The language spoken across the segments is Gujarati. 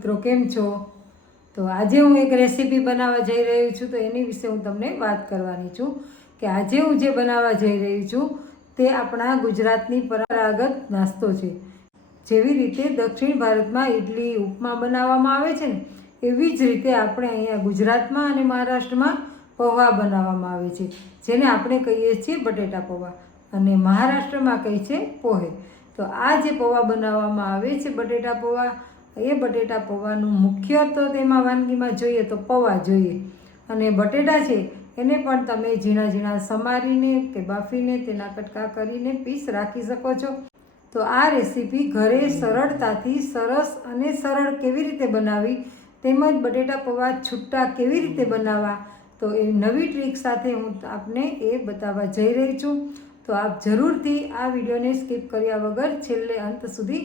મિત્રો, કેમ છો? તો આજે હું એક રેસીપી બનાવવા જઈ રહી છું, તો એની વિશે હું તમને વાત કરવાની છું કે આજે હું જે બનાવવા જઈ રહી છું તે આપણા ગુજરાતની પરંપરાગત નાસ્તો છે. જેવી રીતે દક્ષિણ ભારતમાં ઇડલી ઉપમા બનાવવામાં આવે છે ને, એવી જ રીતે આપણે અહીંયા ગુજરાતમાં અને મહારાષ્ટ્રમાં પૌવા બનાવવામાં આવે છે, જેને આપણે કહીએ છીએ બટેટા પૌવા, અને મહારાષ્ટ્રમાં કહે છે પોહે. તો આ જે પૌવા બનાવવામાં આવે છે બટેટા પૌવા, એ બટેટા પૌવાનું મુખ્ય તો તેમાં વાનગીમાં જોઈએ તો પૌવા જોઈએ, અને બટેટા છે એને પણ તમે ઝીણા ઝીણા સમારીને કે બાફીને તેના કટકા કરીને પીસ રાખી શકો છો. તો આ રેસીપી ઘરે સરળતાથી સરસ અને સરળ કેવી રીતે બનાવી, તેમજ બટેટા પૌવા છૂટા કેવી રીતે બનાવવા, તો એ નવી ટ્રીક સાથે હું આપને એ બતાવવા જઈ રહી છું. તો આપ જરૂરથી આ વિડીયોને સ્કીપ કર્યા વગર છેલ્લે અંત સુધી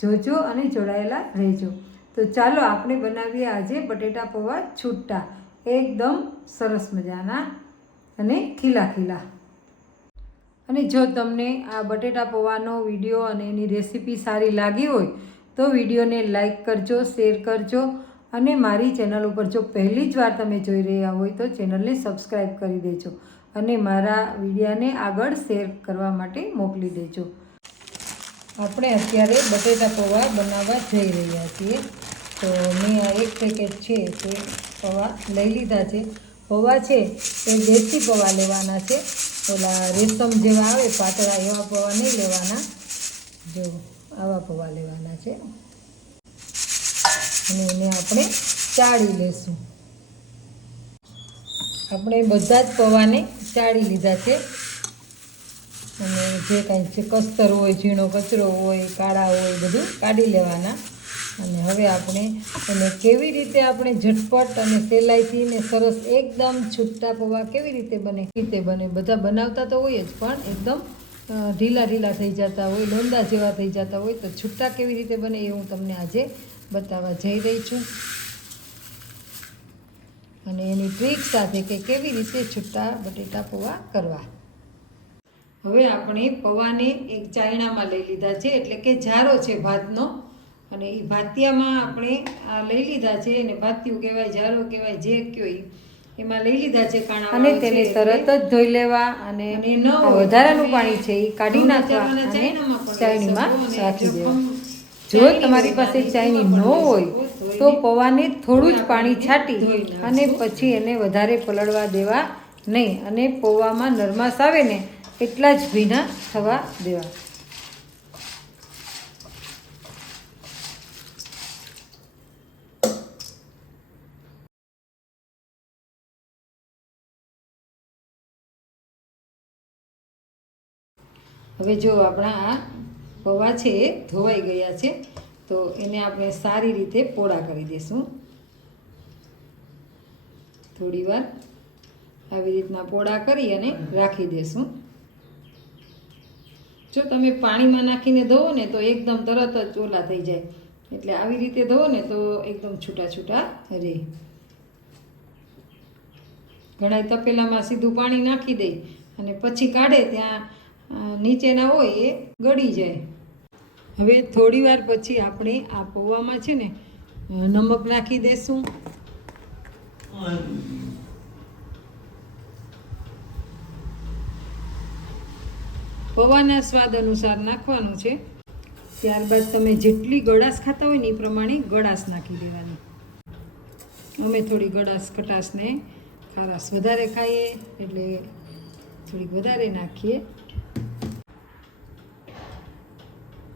જોજો અને જોડાયેલા રહેજો. તો ચાલો આપણે બનાવીએ આજે બટેટા પૌવા છૂટા, એકદમ સરસ મજાના અને ખીલા ખીલા. અને જો તમને આ બટેટા પૌવાનો વિડીયો અને એની રેસીપી સારી લાગી હોય તો વિડીયોને લાઈક કરજો, શેર કરજો, અને મારી ચેનલ ઉપર જો પહેલી જ વાર તમે જોઈ રહ્યા હોય તો ચેનલને સબસ્ક્રાઈબ કરી દેજો, અને મારા વિડીયોને આગળ શેર કરવા માટે મોકલી દેજો. આપણે અત્યારે બટેટા પૌવા બનાવવા જઈ રહ્યા છીએ. તો મેં આ એક પેકેટ છે તે પૌવા લઈ લીધા છે. પૌવા છે એ દેશી પૌવા લેવાના છે, ઓલા રેશમ જેવા આવે પાતળા એવા પૌવા નહીં લેવાના, જો આવા પૌવા લેવાના છે, અને એને આપણે ચાળી લેશું. આપણે બધા જ પૌવાને ચાળી લીધા છે, અને જે કાંઈ છે કસ્તર હોય, ઝીણો કચરો હોય, કાળા હોય, બધું કાઢી લેવાના. અને હવે આપણે એને કેવી રીતે આપણે ઝટપટ અને સહેલાઈથી ને સરસ એકદમ છૂટા પૌવા કેવી રીતે બને બધા બનાવતા તો હોય જ, પણ એકદમ ઢીલા ઢીલા થઈ જતા હોય, લોંદા જેવા થઈ જતા હોય, તો છૂટા કેવી રીતે બને એ હું તમને આજે બતાવવા જઈ રહી છું, અને એની ટ્રીક સાથે કે કેવી રીતે છૂટા બટેટા પૌવા કરવા. હવે આપણે પૌવાને એક ચાયણામાં લઈ લીધા છે, એટલે કે જારો છે ભાતનો, અને એ ભાતિયામાં આપણે આ લઈ લીધા છે, અને ભાતિયું કહેવાય, જારો કહેવાય, જે કયો એમાં લઈ લીધા છે કાણા, અને તેને તરત જ ધોઈ લેવા, અને વધારાનું પાણી છે એ કાઢી નાખવા અને ચાયણીમાં રાખી દેવા. જો તમારી પાસે ચાયણી ન હોય તો પૌવાને થોડું જ પાણી છાંટી અને પછી એને વધારે પલળવા દેવા નહીં, અને પૌવામાં નરમાશ આવે ને એટલા જ ભીના થવા દેવા. હવે જો આપણા આ પૌવા છે એ ધોવાઈ ગયા છે, તો એને આપણે સારી રીતે પોળા કરી દઈશું. થોડી વાર આવી રીતના પોળા કરી અને રાખી દઈશું. જો તમે પાણીમાં નાખીને ધોવો ને તો એકદમ તરત જ ઓલા થઈ જાય, એટલે આવી રીતે ધોવો ને તો એકદમ છૂટા છૂટા રહે. ઘણા તપેલામાં સીધું પાણી નાખી દે અને પછી કાઢે ત્યાં નીચેના હોય એ ગળી જાય. હવે થોડી વાર પછી આપણે આ પૌવામાં છે ને નમક નાખી દઈશું. પૌવાના સ્વાદ અનુસાર નાખવાનું છે. ત્યારબાદ તમે જેટલી ગળાશ ખાતા હોય ને એ પ્રમાણે ગળાશ નાખી દેવાની. અમે થોડી ગળાશ ખટાશને ખારાશ વધારે ખાઈએ એટલે થોડીક વધારે નાખીએ.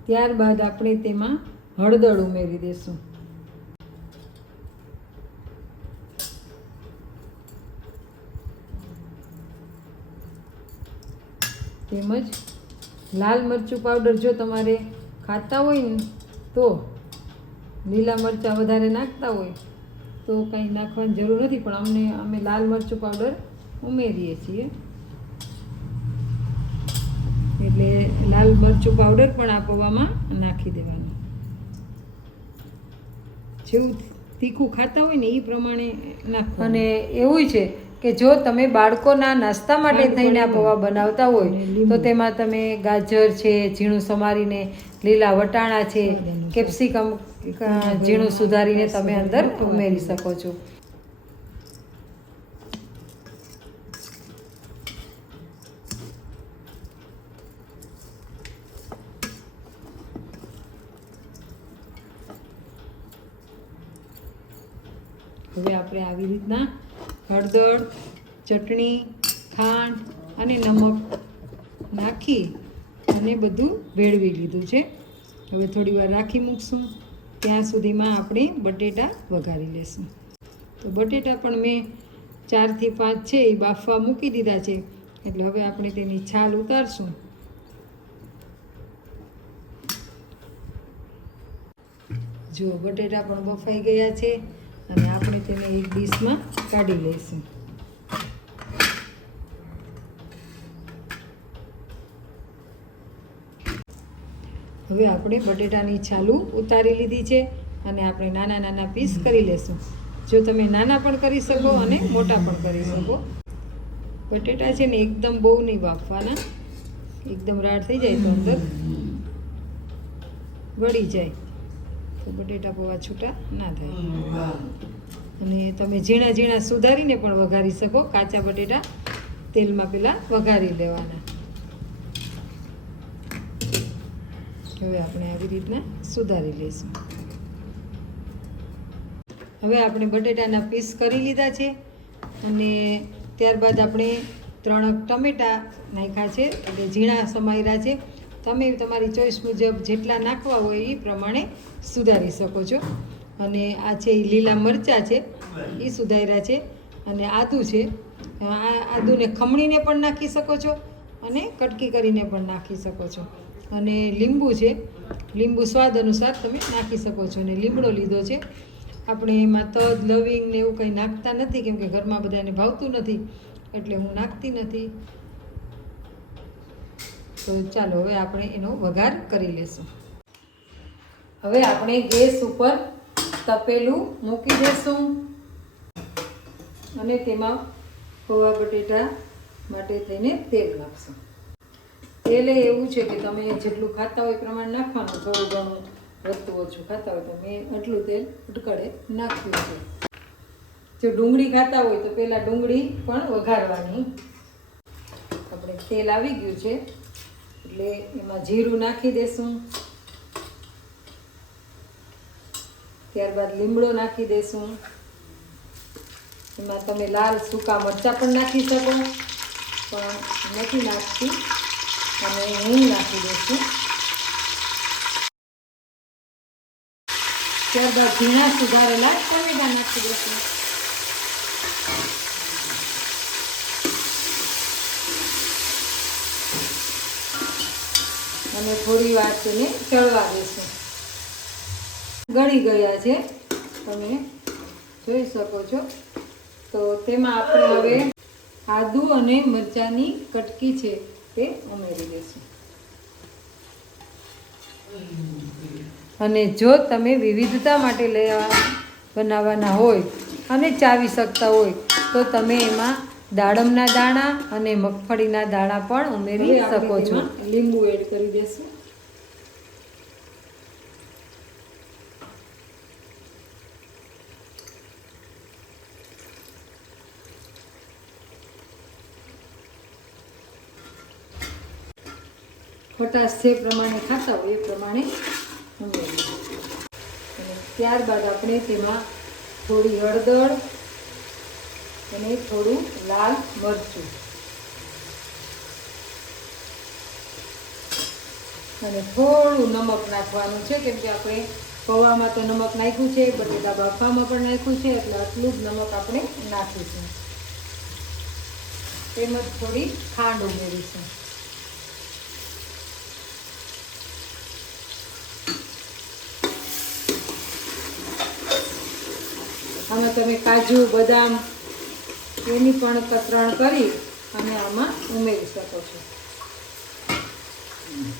ત્યારબાદ આપણે તેમાં હળદર ઉમેરી દઈશું. તેમજ લાલ મરચું પાવડર, જો તમારે ખાતા હોય ને તો લીલા મરચાં વધારે નાખતા હોય તો કંઈ નાખવાની જરૂર નથી, પણ અમે લાલ મરચું પાવડર ઉમેરીએ છીએ, એટલે લાલ મરચું પાવડર પણ આ પૌવામાં નાખી દેવાનું. જેવું તીખું ખાતા હોય ને એ પ્રમાણે નાખવાનું. અને એવું છે કે જો તમે બાળકોના નાસ્તા માટે થઈને આ પૌવા બનાવતા હોય તો તેમાં તમે ગાજર છે ઝીણું સમારીને, લીલા વટાણા છે, કેપ્સિકમ ઝીણું સુધારીને તમે અંદર ઉમેરી શકો છો. હવે આપણે આવી રીતના હળદર, ચટણી, ખાંડ અને નમક નાખી અને બધું ભેળવી લીધું છે. હવે થોડી વાર રાખી મૂકશું. ત્યાં સુધીમાં આપણે બટેટા વઘારી લેશું. તો બટેટા પણ મેં 4 થી 5 છે એ બાફવા મૂકી દીધા છે. એટલે હવે આપણે તેની છાલ ઉતારશું. જો બટેટા પણ બફાઈ ગયા છે અને આપણે તેને એક ડીશમાં કાઢી લઈશું. હવે આપણે બટેટાની છાલું ઉતારી લીધી છે અને આપણે નાના નાના પીસ કરી લેશું. જો તમે નાના પણ કરી શકો અને મોટા પણ કરી શકો. બટેટા છે ને એકદમ બહુ નહીં બાફવાના, એકદમ રાડ થઈ જાય તો અંદર ગળી જાય તો બટેટા પૌવા છૂટા ના થાય. અને તમે ઝીણા ઝીણા સુધારીને પણ વઘારી શકો. કાચા બટેટા તેલમાં પહેલાં વઘારી લેવાના. હવે આપણે આવી રીતના સુધારી લઈશું. હવે આપણે બટેટાના પીસ કરી લીધા છે અને ત્યારબાદ આપણે 3 ટમેટાં નાખ્યા છે એટલે ઝીણા સમાર્યા છે. તમે તમારી ચોઈસ મુજબ જેટલા નાખવા હોય એ પ્રમાણે સુધારી શકો છો. અને આ છે એ લીલા મરચાં છે એ સુધાર્યા છે અને આદું છે. આ આદુને ખમણીને પણ નાખી શકો છો અને કટકી કરીને પણ નાખી શકો છો. અને લીંબુ છે, લીંબુ સ્વાદ અનુસાર તમે નાખી શકો છો. અને લીમડો લીધો છે. આપણે એમાં તજ, લવિંગ ને એવું કંઈ નાખતા નથી કેમ કે ઘરમાં બધાને ભાવતું નથી એટલે હું નાખતી નથી. તો ચાલો હવે આપણે એનો વઘાર કરી લેશું. હવે આપણે ગેસ ઉપર તપેલું મૂકી દઈશું અને તેમાં પૌવા બટેટા માટે થઈને તેલ નાખશું. તેલ એવું છે કે તમે જેટલું ખાતા હોય એ પ્રમાણે નાખવાનું. થોડું ઘણું વધતું ઓછું ખાતા હોય તો મેં આટલું તેલ ઉટકળે નાખ્યું છે. જો ડુંગળી ખાતા હોય તો પહેલાં ડુંગળી પણ વઘારવાની. આપણે તેલ આવી ગયું છે એટલે એમાં જીરું નાખી દેશું. ત્યારબાદ લીમડો નાખી દેશું. એમાં તમે લાલ સૂકા મરચાં પણ નાખી શકો પણ નથી નાખતી. અને હિંગ નાખી દઈશું. ત્યારબાદ ઝીણા સુધારેલા ટમેટા નાખી દઈશું. અને થોડી વાર તેને ચડવા દઈશું. ગળી ગયા છે તમે જોઈ શકો છો. તો તેમાં આપણે હવે આદુ અને મરચાંની કટકી છે તે ઉમેરી દઈશું. અને જો તમે વિવિધતા માટે બનાવવાના હોય અને ચાવી શકતા હોય તો તમે એમાં દાડમના દાણા અને મગફળીના દાણા પણ ઉમેરી શકો છો. લીંબુ એડ કરી દેશું. ખટાશ જે પ્રમાણે ખાતા હોય એ પ્રમાણે ઉમેરીએ. અને ત્યારબાદ આપણે તેમાં થોડી હળદર અને થોડું લાલ મરચું અને થોડું નમક નાખવાનું છે કેમ કે આપણે પૌવામાં તો નમક નાખ્યું છે, બટેટા બાફવામાં પણ નાખ્યું છે એટલે આટલું જ નમક આપણે નાખીશું. તેમજ થોડી ખાંડ ઉમેરીશું. આમાં તમે કાજુ, બદામ એની પણ કતરણ કરી અને આમાં ઉમેરી શકો છો.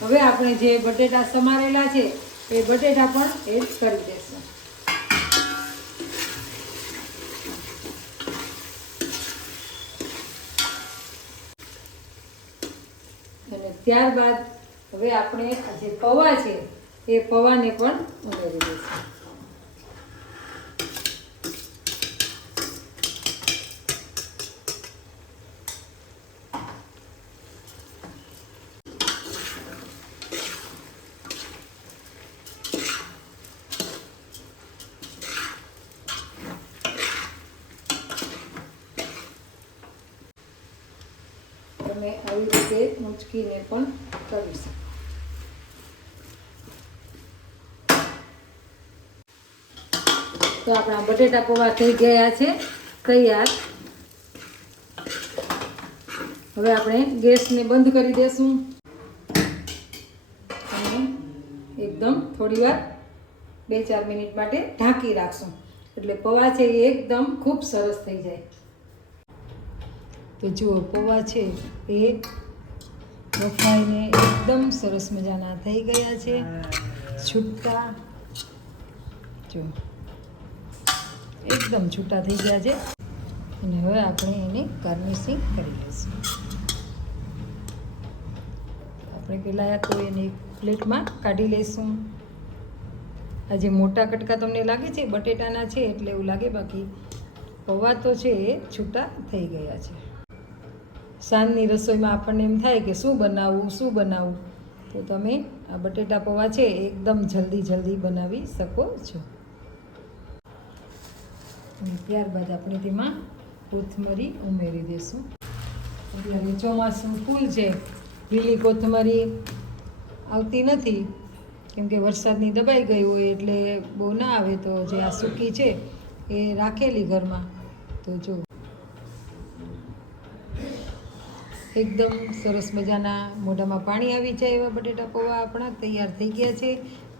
હવે આપણે જે બટેટા સમારેલા છે એ બટેટા પણ એડ કરી દઈશું. અને ત્યારબાદ હવે આપણે જે પૌવા છે એ પૌવાને પણ ઉમેરી દઈશું. તમે આવી રીતે મૂંચકીને પણ કરી શકો. તો આપણા બટેટા પૌવા થઈ ગયા છે તૈયાર. હવે આપણે ગેસને બંધ કરી દેશું અને એકદમ થોડી વાર 2-4 મિનિટ માટે ઢાંકી રાખશું, એટલે પૌવા છે એ એકદમ ખૂબ સરસ થઈ જાય. તો જુઓ પૌવા છે એ બફાઈને એકદમ સરસ મજાના થઈ ગયા છે, છૂટા. જો એકદમ છૂટા થઈ ગયા છે. અને હવે આપણે એને ગાર્નિશિંગ કરી લઈશું. આપણે પહેલાં તો એને એક પ્લેટમાં કાઢી લઈશું. આ જે મોટા કટકા તમને લાગે છે બટેટાના છે એટલે એવું લાગે, બાકી પૌવા તો છે એ છૂટા થઈ ગયા છે. સાંજની રસોઈમાં આપણને એમ થાય કે શું બનાવવું, તો તમે આ બટેટા પૌવા છે એકદમ જલ્દી બનાવી શકો છો. અને ત્યારબાદ આપણે તેમાં કોથમરી ઉમેરી દઈશું. એટલે ચોમાસું ફૂલ છે, લીલી કોથમરી આવતી નથી કેમ કે વરસાદની દબાઈ ગઈ હોય એટલે બહુ ના આવે. તો જે આ સૂકી છે એ રાખેલી ઘરમાં. તો જો એકદમ સરસ મજાના મોઢામાં પાણી આવી જાય એવા બટેટા પૌવા આપણા તૈયાર થઈ ગયા છે.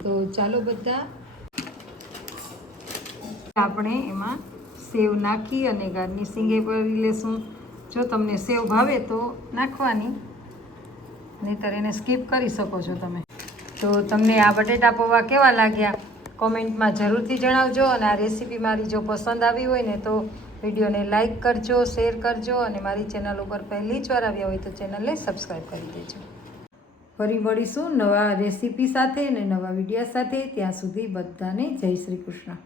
તો ચાલો બધા આપણે એમાં સેવ નાખી અને ગાર્નિશિંગ એ કરી લેશું. જો તમને સેવ ભાવે તો નાખવાની, નહીંતર એને સ્કીપ કરી શકો છો તમે. તો તમને આ બટેટા પૌવા કેવા લાગ્યા કોમેન્ટમાં જરૂરથી જણાવજો. અને આ રેસીપી મારી જો પસંદ આવી હોય ને તો વિડીયોને લાઇક કરજો, શેર કરજો, અને મારી ચેનલ ઉપર પહેલી જ વાર આવ્યા હોય તો ચેનલને સબસ્ક્રાઈબ કરી દેજો. ફરી મળીશું નવા રેસીપી સાથે અને નવા વિડીયો સાથે. ત્યાં સુધી બધાને જય શ્રી કૃષ્ણ.